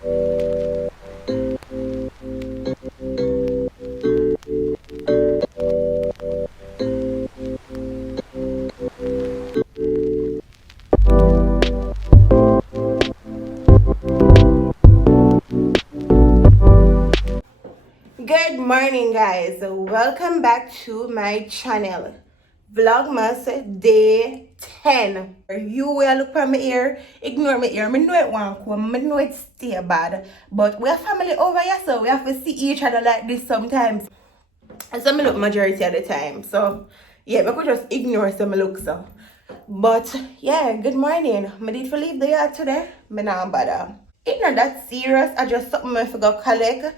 Good morning, guys. Welcome back to my channel. Vlogmas day 10. You will look for my ear, ignore my ear. I know it won't come, I know it stay bad. But we are family over here, so we have to see each other like this sometimes. And some look majority of the time. So yeah, we could just ignore some looks. So. But yeah, good morning. I did for leave the yard today. I not bother. It's not that serious. I just something I forgot collect.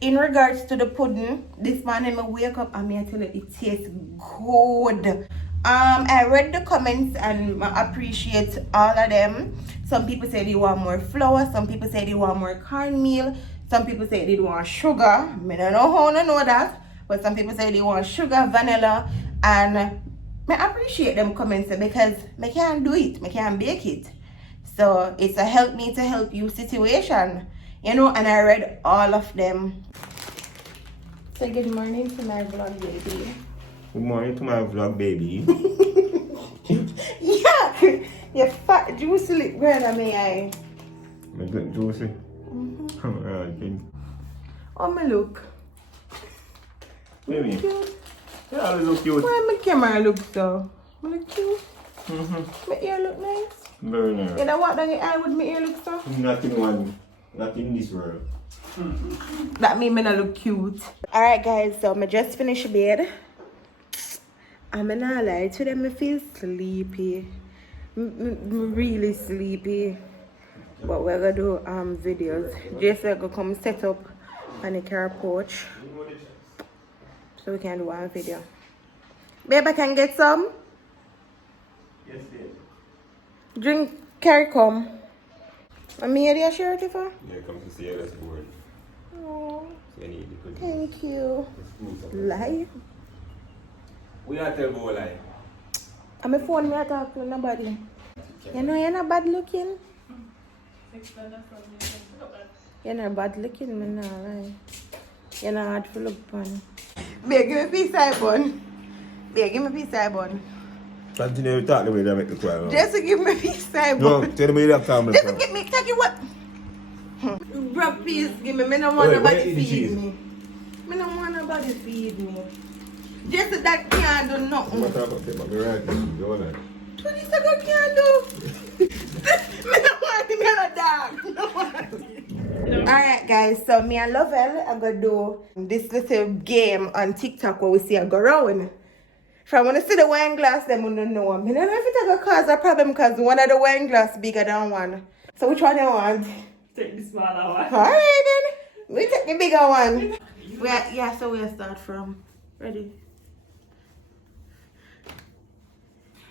In regards to the pudding, this morning I wake up and I tell you it tastes good. I read the comments and I appreciate all of them. Some people say they want more flour, some people say they want more cornmeal, some people say they want sugar. I don't know how to know that, but some people say they want sugar, vanilla, and I appreciate them comments because I can't do it, I can't bake it. So it's a help me to help you situation, you know, and I read all of them. Say good morning to my vlog baby. Good morning to my vlog baby. Yeah, you fat juicy lip girl on me eye. My good juicy. Oh my look. Baby. Cute. Yeah, I look cute. Why my camera look so? I look cute. My ear look nice. Very nice. You know what down your eye with my ear look so? Not in this world. That mean me not look cute. Alright guys, so I just finished bed. I'm not lie to them, I feel sleepy. I'm really sleepy. But we're gonna do videos. Jason gonna come set up on the car porch. So we can do one video. Babe, I can get some? Yes, babe. Drink, carry come. I'm here your shirt for? Yeah, come to see us board. Oh, So I need the thank you. Lie. We are tell go lie. I'm a phone me I talk to nobody. You know you're not bad looking. You're not bad looking, man. Nah, lie. You're not hard to look upon. Babe, give me a piece of bun. Babe, give me a piece of bun. Continue to talk the way they make the cry. Just to give me a piece of bun. No, tell me that camera. Just to give me, take you what? Bro, please give me. I don't want nobody feed me. I don't want nobody feed me. Just that can't do nothing. I'm going to take my right. Go on. 20 seconds can't do. I don't want him in a dog. No one. Alright guys, so me and Lovell I'm gonna do this little game on TikTok where we see a go round. If I wanna see the wine glass, then we don't know. I don't know if it's gonna cause a problem because one of the wine glass bigger than one. So which one you want? Take the smaller one. Alright then. We take the bigger one. So we'll start from. Ready?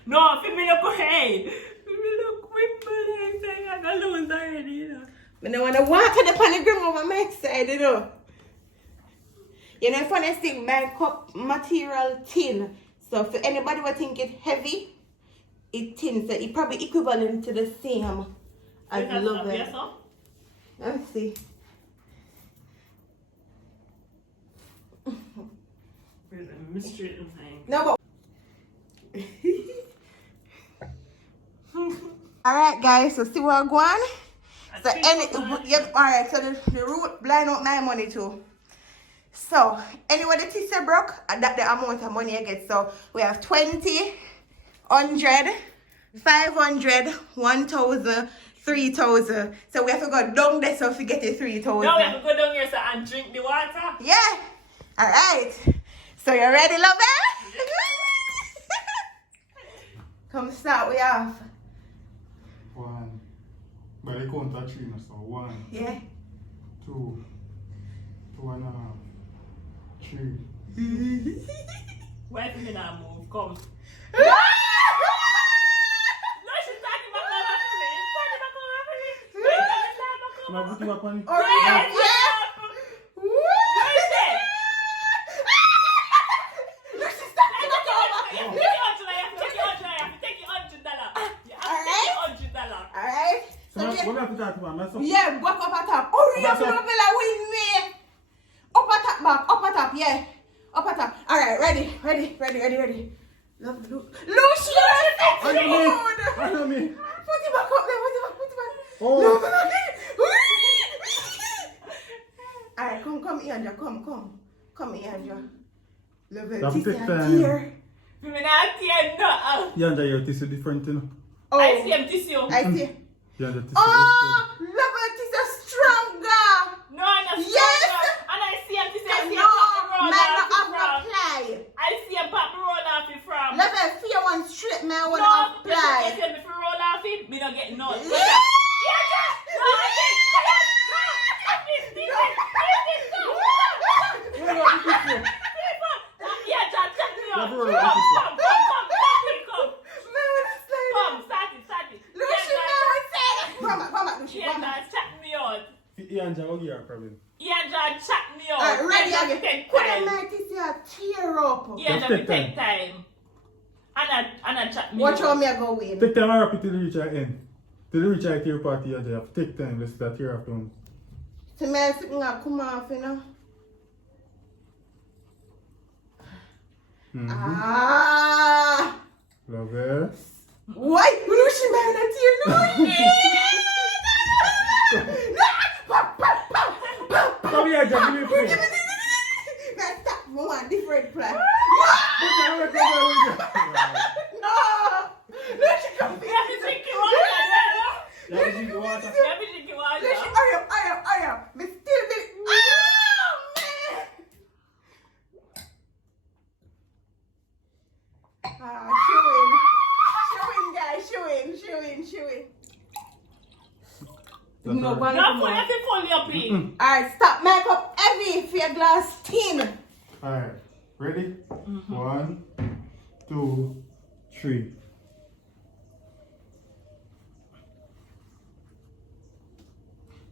No, if me look hey. If me look wimble, I'm gonna lose already, you know. I don't want to walk on the panagram over my side, you know. You know, if I think my cup material thin. So for anybody who think it heavy, it thin. So it probably equivalent to the same as Lovell. Yes, sir? Let me see. There's a mystery in thing. No, but alright guys, so see what I'm going? So yep, alright, so the root blind out my money too. So anyway the teacher broke, that the amount of money I get. So we have 20, 100, 500, 1,000, 3,000. So we have to go down there so we get the 3,000. No, we have to go down here and drink the water. Yeah. Alright. So you ready, Lovell? Yeah. Come start we off. 1. But they count that 3 now, so 1, Yeah. 2, 2.5, 3. Why if you not move? Come. No, she's talking back over for me. She's talking back over for me. Now put you up on it. Alright. Yeah. So what have to talk about? Yeah, back up at top. Hurry up, Up at top. Lovella, with me. Up at top, back. Up at top, yeah. Up at top. Alright, ready. Love, Lucia! I know me. Put it back up there, put it back. Oh. Lovella, alright, come, Iandra, come. Come, Iandra. Lovella, Stop this it, is man. here. I'm not here, no. Yanda, your tissue different, you know. Oh, I see him tissue. I see. Yanda tissue Oh, Lovella, this is stronger. No, I'm not Yes. stronger. And I see him tissue. I see him No, pop the roll man, off not the from. apply. I see him pop the roll off it from. Lovella, fear one straight, man, No, wanna apply. if you roll off it, me not get no. Yeah. Yanda, what your problem? Alright, ready again. Put them like this here, tear up. Yeah, that take time. And I chat me. Watch how me I go win. Take time and wrap it till the reach at end. Till the reach at your party, you have to take time. Let's start here after one. So me I sit and come off, you know. Ah, Love it. why? Lucy man, a tear no. Come here, Jack, give me a play. Now stop, I want different plan. Come here. No, Lucy come You have to drink your water. Yeah, you drink water. You have to drink your water. Lucy, hurry up. Me still be. Oh man. Ah, showing, guys, showing. No, one No, more. you have to fully up in. Alright, stop. Make up heavy for your glass tin. Alright, ready? 1, 2, 3.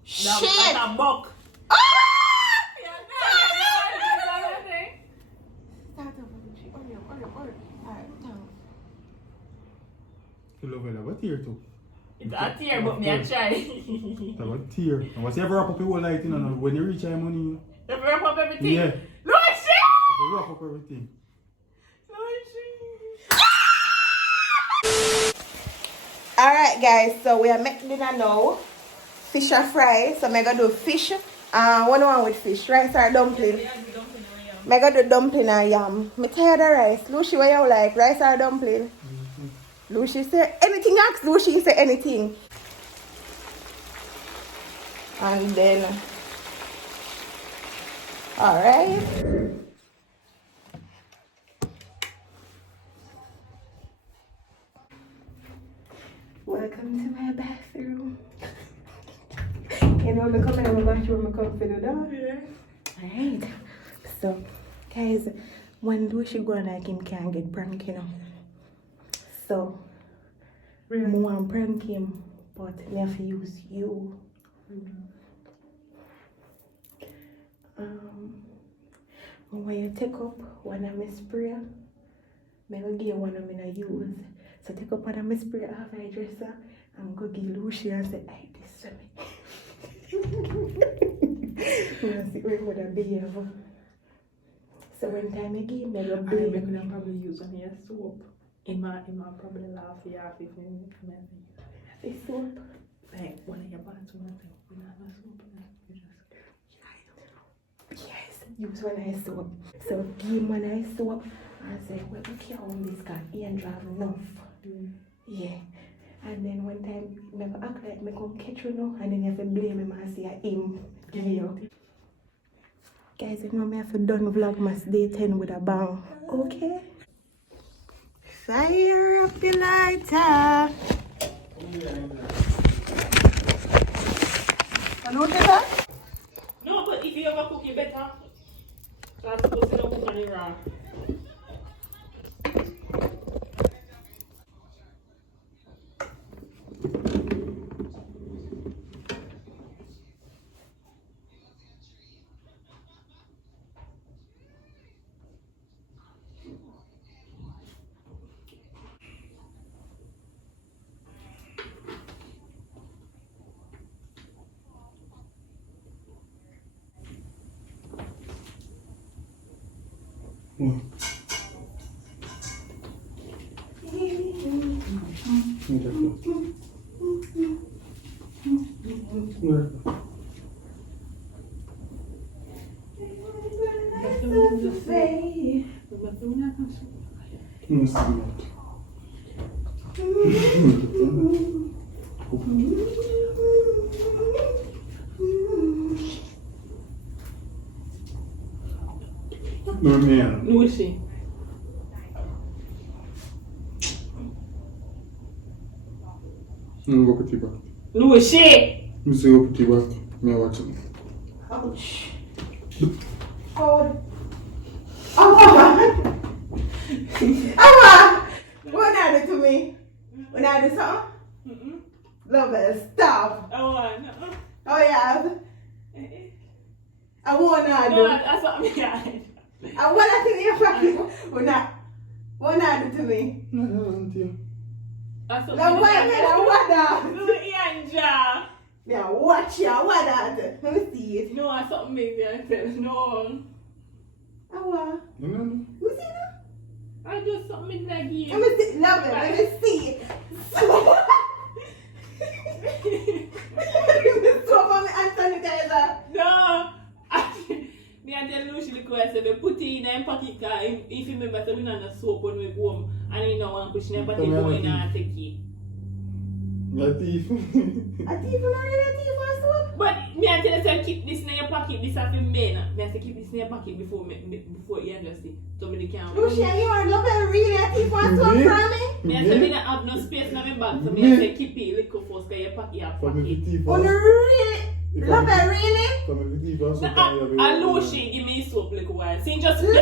That's Shit. a buck. Ah! Hey, Start over, Lucy. Hurry up. Alright, down. You love it. What tear too? it's a tear, but me a try. That was tear. And once you ever wrap up your whole light, you know, when you reach your money, you know, You wrap up everything. yeah, Lucy! you wrap up everything. Alright, guys, so we are making dinner now. Fish are fried. So I'm gonna do fish. One with fish. Rice or dumpling. I'm gonna do dumpling and yam. I'm tired of rice. Lucy, what you like? Rice or dumpling? Lucy say anything. Ask Lucy say anything. And then, alright. Welcome to my bathroom. You know, when I come in my bathroom, I come for the door. Alright. So, guys, when Lucy go like him can't get prank, you know. So, I want to prank him, but I have to use you. When you take up one of my spray, I go give one of my use. So take up one of my spray off my dresser and go give Lucy and say, hey, this is me. I see where would I behave. So when time I give me, I go I blame could probably use on your soap. In my probably laugh here if you say soap. like one of your baths or nothing. We don't have no soap in it. You just Yes, use one eye soap. So give him one eye soap and say, well, look here on this guy. He ain't drive enough. Yeah. And then one time, I go act like I come catch you now, and then you have to blame him and say, him. Give you. Guys, you know me have to done Vlogmas Day 10 with a bang. Okay? Fire up the lighter. And what is that? no, but if you ever cook, you better. That's supposed to cook on the raw. One. No, man. Lucy. Go put it back. Lucy. Me say go put it back. Me watch it. Ouch. Hold. Oh, Awa! What are you to me? When I do something? Love it. Stop. Oh, no. Oh, yeah. I want to No, do. that's what I'm saying. I want to do your pocket. What are you to me? No. That's what Now, why me? I want that. Yanja. Now, watch ya. What that? Let me see it. No, that's something maybe I said. No. Awa. No. Let me see that. I just something like you. Let me see. Love it. Let me see it. Soap on me hand sanitizer. No. Me and tell Lucy the question, they put it in a pocket car. If you remember, so we don't have soap when we go home. And you know, one question in pocket go in and take it. You're a thief. A thief not really a thief or soap? But me and tell you, say, keep this in your pocket. This have to be made. Me I say keep this in your pocket before you just see. So me can't. Lucia, you are looking really a thief or soap from me? Me I say me don't have no space in my bag. So me I say keep it little first because your pocket have From the pocket. thief. Oh, no, really? Love it, really? From the thief. Also, And Lucy give me soap little while. See just Lucy,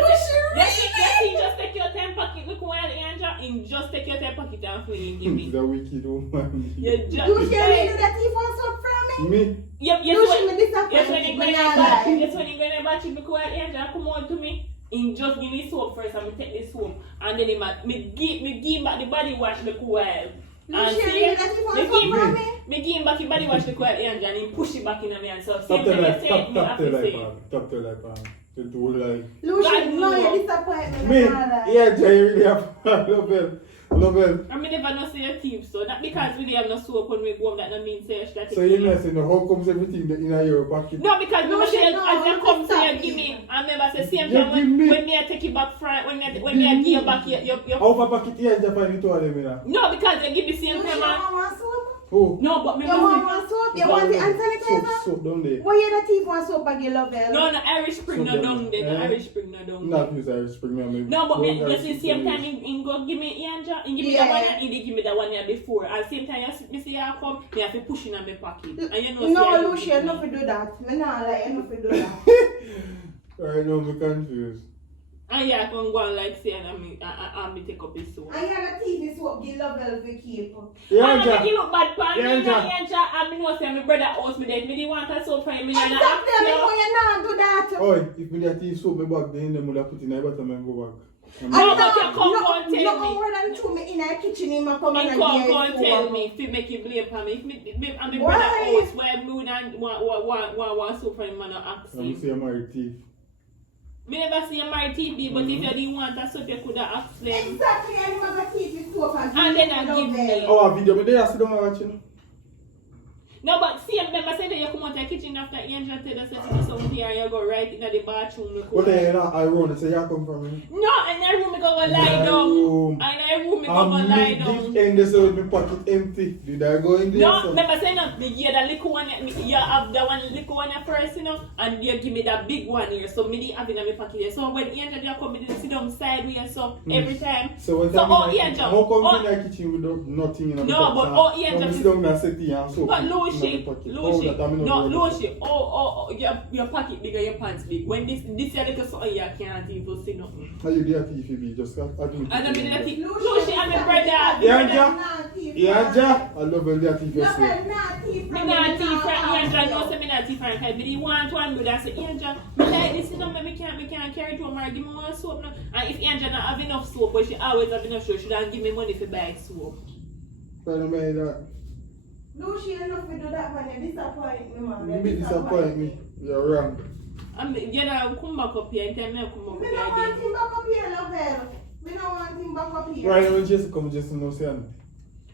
yes, just take your 10 pocket little while, Angel. And just take your 10 pocket and fling give me. He's a wicked woman. You just Lucia, really do that thief or soap from me? Me? Yes, Lucia, when me disappointed. yes, when you go in Me the not bath, lie. yes, when you go in the bath, you go out, Angel, come on to me. And just give me soap first, and me take the soap, and then me give back the body wash the while. And Lucia, see, really do that thief or soap from me? me give him back the body wash the while, Angel, and he push it back in me and so Stop same the thing you life. say, me have to say. Stop the life. The whole life. Lucia, God, no, no. you disappoint me. Me? Me not lie. Yeah, Jay, really have love it. I mean, never know say a thief, so not because we have no soap when we go home, that no mean say that. So you know, saying how comes everything in your pocket? No, because No, remember she say, no, as you come stop say you give it. me, I remember say same You time give me. when they take it back front, when they give you back your How far pocket here is Japan to all them in? no, because they give the same Lucia, time. you want soap? Oh, No, but me You want soap? You want the hand sanitizer? Soap down there. Why you the thief or soap bag you love it? No, Irish Spring no So down there. No eh? Irish Spring no down there. Not use Irish Spring, man. No, but me just the same time in go give me Anja, and give me that one, and they give me that one year before. At the same time, you see you come, me have to push in my pocket. And you know, No, say I Lucia, don't no give for me. do that. Me not like you no for do that. Right now, I'm confused. And yeah, I can go and like say, and me take up his soap. I have a TV soap give love it for keep. Yeah, I'm not Jack. making look bad for Yeah, me, Jack. Anja, and I know say my brother owes me that. Me didn't want a soap for him, me and Stop them, I why you not do that? Oh, if me that tea soap me back, then them would have put in my bottom and go back. No, but you come go and tell no me. more than two me in a kitchen in my come He and come give go and you tell soap. me if he make you blame for me. If me and my Why? brother owes where me would want soap for him and I ask I'm him. saying my thief. Me never see a married TV, but if you didn't want a soap, you could have asked them. Exactly, and you have a TV soap And then I give me. Oh, a video, me there sit down and watch it. No, but see, remember say that you come out of the kitchen after Angel tell us that you do something here and you go right into the bathroom. You But go- then I run, say, you come from me. No, in that room, you go lie down. room. In that room, you go lie down. This end, this with my pocket empty. Did I go in there? No, so? remember saying that you the little one, you have the one little one at first, you know, and you give me that big one here. So me didn't have it in my pocket here. So when Angel they come, me didn't sit down sideways. So every time. So what So, time oh, in yeah, the John. How come Oh. in the kitchen without nothing in the No, pocket? but, and- oh, yeah, no, just- me sit down and sit here and soap But in my Lucy, pocket. Lucy, Oh, that I'm in no, the Lucy, oh, your pocket bigger, your pants big. When this year little something, you can't even see nothing. How you there, TFB? Just admit. And I mean, that Lucy, Lucy and my brother. Yeah, brother- Ja. Yeah, Ja. I love when that TFB. Love it, not thief Me from not me, tea for Angel, no not say me not tea for Angel. Me the want one brother say Angel, me like this, you know, me can't carry it home or give me one soap now. And if Angel not have enough soap, but she always have enough soap, she don't give me money for buy soap. Try to make that. Lucy, enough to do that when you disappoint me, man. You disappoint me. You're wrong. You know, come back up here and tell me to come Me back no up want here again. him back up here, Lavelle. Me no want him back up here. Right now, Jesse come, Jesse no say anything.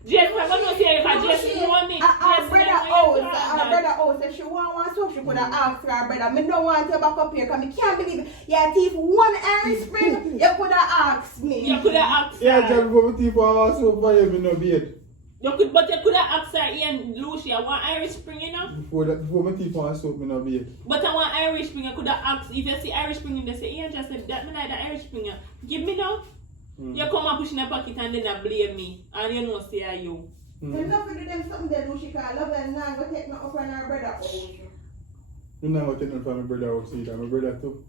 Jason, I'm not here because Jason know me. Our Jason brother know you house, talk our that. brother house, if she want one soap, she could have asked her brother. Me no want you back up here because me can't believe it. Yeah, thief one Irish spring, you could have asked me. You could have asked Yeah, her. Jack, before me for our soap, why you no beard? But you could have asked her, Ian Lucia, want Irish Spring, you know? Before me for our soap, me no beard. But I want Irish Spring, I could have asked, if you see Irish Spring, they say, Ian just said, that me like the Irish Spring. Give me now. You come and push in a pocket and then I blame me. And you know, say you. There's nothing to them something that Lucy can love and now go take me up on her brother house. You know what taking from my brother house either, my brother too.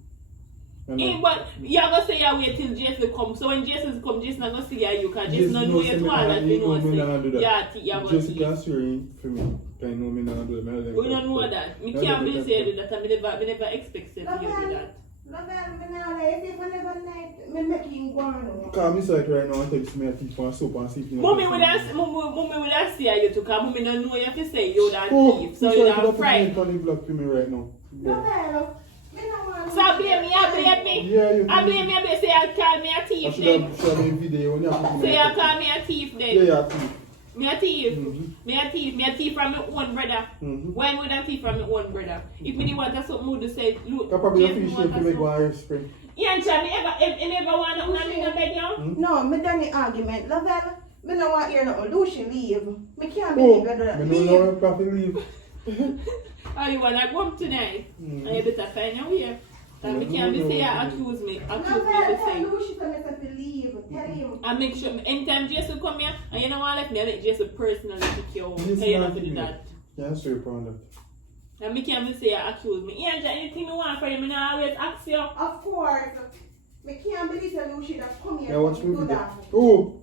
But you're going to say you wait till Jason come. So when Jason come, Jason not going to see you because Jason don't know you too all that you know. Jason can swear for me. I know me not do that. We don't know that. Me can't believe say you do that. I never expect you to do that. Lavelle, me now like, if you never like, me make him go on. Call me site right now and text me a thief for soap and see if you know. Mommy would have see you too because Mommy don't know you have to say you're that Oh, thief. So you're not frightened. on the block to me right now. Lavelle, me no want. So blame me. Yeah, you I blame me. I say you call me a I thief should then. have shot a video when you have to So you call me a thief then. Yeah, yeah, thief. Me a thief. Mhm. Me a thief from my own brother. Mhm. Why would I thief from my own brother? If me want to something would say, look, I probably Jason appreciate want to to make something. one Irish spring. Yeah, and me ever want to in a bed now? No, me done the argument. Lavelle, me no want hear nothing. Lucy leave. Me can't Oh, believe you do that. I Leave. don't know if I can leave. Oh, you want to go home tonight? And you better find your way. And me can't be say you accuse me. Accuse me Lavelle, to tell say. Lucy to make her to leave. Tell him. And make sure, anytime Jason come here, and you know what, let me make Jason personally pick you out. Jason So you not have to do me. that. Yeah, I swear upon that. And me can't be say you accuse me. Yeah, anything you want from you, me always ask you. Of course. Me can't believe that Lucy that come here Yeah, watch and me do video. that. Oh!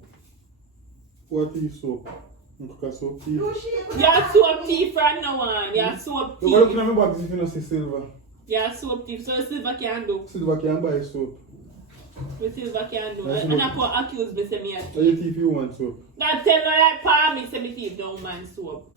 What is soap? Look at soap tea. Lucy, You're soap thief from now on. You're soap You're looking thief. at me back as if you don't see silver. You're soap thief. So silver can do. Silver can buy soap. What silver can do. That's And I not- could accuse me say me a Are thief. you thief you want soap? That tell me like palm me say me thief don't man soap.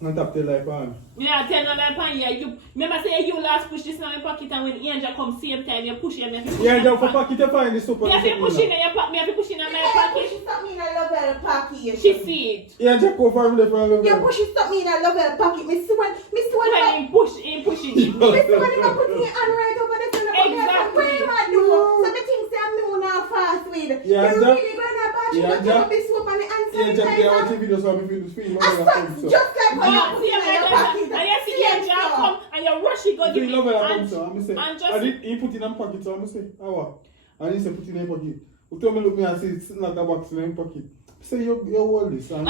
And tap their life on. Me not tell no like pan you. Remember say you last push this in my pocket and when Angel come same time you push him. Me have to push Yeah, him down in for my pocket to find the soap. Me and have the to soap push in in there. your pocket. Me have to push in my Yeah, pocket. push stop me in a Lavelle pocket. She see it. Yeah, Jack over from the front. Yeah, push stop me in a Lavelle pocket. Me see when When he pushing it. me see when I put me hand right over the front of my Exactly. Where am I doing? So the things say I'm new now fast with. Yeah, you Jack. really going to bath you Yeah, got to Jack. be soap and the hand Yeah, Jack, they sanitizer. watch video so I feel the screen. I start just like when you Yeah, put see it in your you pocket. and you see Angel come and you rush it go You give me love it, I come and so I'm say. and just- I did. He put it in a pocket, so I'm say, how? And he said put it in a pocket. You tell me look me and say it's like a box in a pocket. Say you hold this. And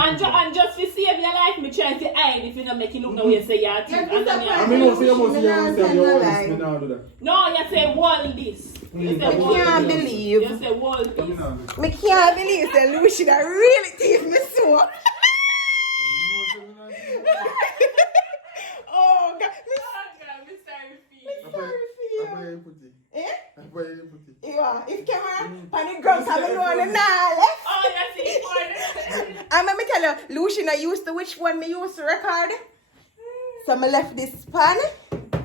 just to save your life, me try to hide if you don't make it look the way you say you're a thief. Yeah, And then I you mean, no, say you must Me say not you tell you no hold lie. this. Me not do that. No, you say wall this. You say I wall can't this. believe. You say wall Me this. not do. Me can't believe that Lucy that really thief me soap. Oh God, me sorry for you. Eh? Yeah, if camera on the ground, I know on the left. Oh, you see wall. And let me tell you, Lucy not used to which one me used to record. So I left this pan,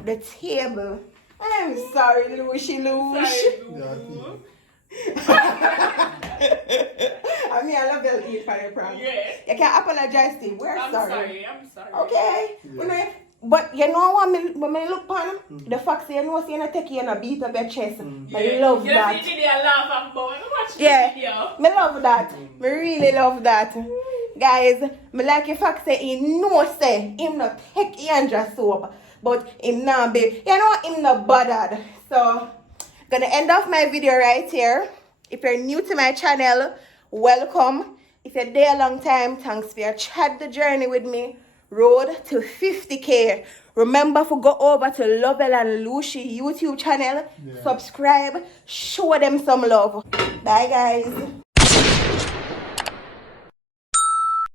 the table. I'm sorry, Lucy. Yeah, I mean, I love the eat for the prank. Yeah. You can apologize to him. We're I'm sorry. sorry. Okay. Yeah. You know, but you know what when I look upon the fact that you know so you not take you and beat up your chest. I love that. You see video laugh and bow. Watch the Yeah. video. Me love that. Me really love that. Guys, me like the fact say he know say him not take Andra soap. But him not be, you know, him not bothered. So, gonna end off my video right here. If you're new to my channel, welcome. If you're there a long time, thanks for your chat the journey with me. Road to 50K. Remember to go over to Lavelle and Lucy YouTube channel. Yeah. Subscribe. Show them some love. Bye guys.